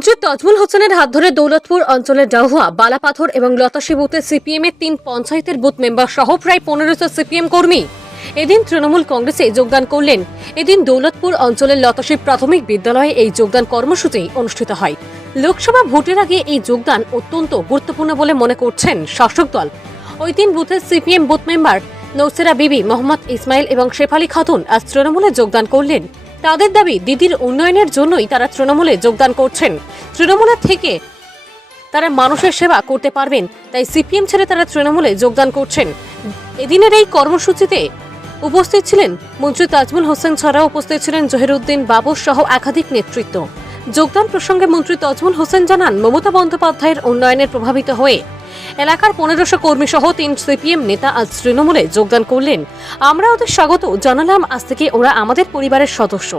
মন্ত্রী তজমুল হোসেনের হাত ধরে দৌলতপুর অঞ্চলের ডাহুয়া, বালাপাথর এবং লতাশি বুথে সিপিএম এর তিন পঞ্চায়েতের বুথ মেম্বার সহ প্রায় পনেরোশো সিপিএম কর্মী। এদিন তৃণমূল কংগ্রেসে যোগদান করলেন। এদিন দৌলতপুর অঞ্চলের লতাশি প্রাথমিক বিদ্যালয়ে এই যোগদান কর্মসূচি অনুষ্ঠিত হয়। লোকসভা ভোটের আগে এই যোগদান অত্যন্ত গুরুত্বপূর্ণ বলে মনে করছেন শাসক দল। ওই দিন বুথের সিপিএম বুথ মেম্বার নৌসেরা বিবি মোহাম্মদ ইসমাইল এবং শেফালি খাতুন আজ তৃণমূলে যোগদান করলেন। তাদের দাবি দিদির উন্নয়নের জন্যই তারা তৃণমূলে যোগদান করছেন। তৃণমূলের থেকে তারা মানুষের সেবা করতে পারবেন, তাই সিপিএম ছেড়ে তারা তৃণমূলে যোগদান করছেন। এদিনের এই কর্মসূচিতে উপস্থিত ছিলেন মন্ত্রী তাজমুল হোসেন ছাড়াও উপস্থিত ছিলেন জহিরুদ্দিন বাবর সহ একাধিক নেতৃত্ব। যোগদান প্রসঙ্গে মন্ত্রী তাজমুল হোসেন জানান, মমতা বন্দ্যোপাধ্যায়ের উন্নয়নের প্রভাবিত হয়ে এলাকার পনেরোশো কর্মী সহ তিন সিপিএম নেতা আজ তৃণমূলে যোগদান করলেন। আমরা ওদের স্বাগত জানালাম। আজ থেকে ওরা আমাদের পরিবারের সদস্য।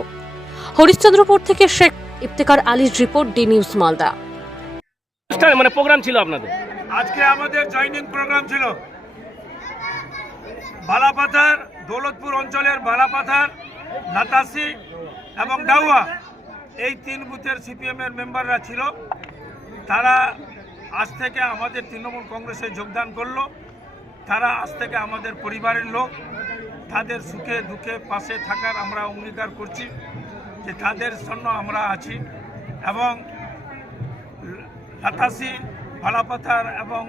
হরিশ্চন্দ্রপুর থেকে শেখ ইফতেকার আলীর রিপোর্ট ডি নিউজ মালদা। মানে প্রোগ্রাম ছিল আপনাদের? আজকে আমাদের জয়নিং প্রোগ্রাম ছিল। বালাপাথার দৌলতপুর অঞ্চলের বালাপাথার লাতাসি এবং ডাউয়া এই তিন বুথের সিপিএমের মেম্বাররা ছিল। তারা আজ থেকে আমাদের তৃণমূল কংগ্রেসে যোগদান করল। তারা আজ থেকে আমাদের পরিবারের লোক। তাদের সুখে দুঃখে পাশে থাকার আমরা অঙ্গীকার করছি যে তাদের জন্য আমরা আছি এবং লাতাসি ভালাপাথার এবং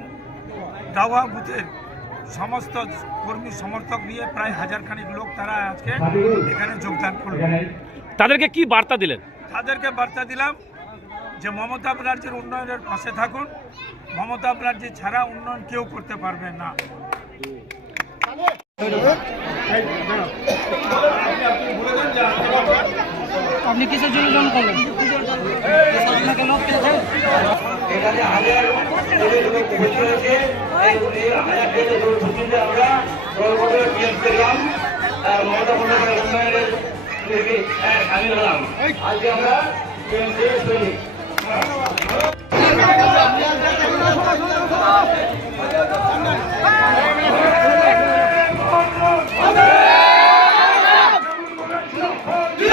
দাওয়া বুথের সমস্ত কর্মী সমর্থক নিয়ে প্রায় হাজারখানিক লোক তারা আজকে এখানে যোগদান করল। তাদেরকে কি বার্তা দিলেন? তাদেরকে বার্তা দিলাম যে মমতা ব্যানার্জির উন্নয়নের পাশে থাকুন। মমতা ব্যানার্জি ছাড়া উন্নয়ন কেউ করতে পারবে না। আপনি কিসের জন্য জয়েন করলেন? আপনাকে লোক পেয়েছেন এখানে হাজার লোক বসে এই এই হাজার ছুটিতে আমরা গর্বকে বিয়োগ করলাম মমতা বন্দ্যোপাধ্যায়ের উন্নয়নের সামিল হলাম আজকে আমরা সৈনিক Holy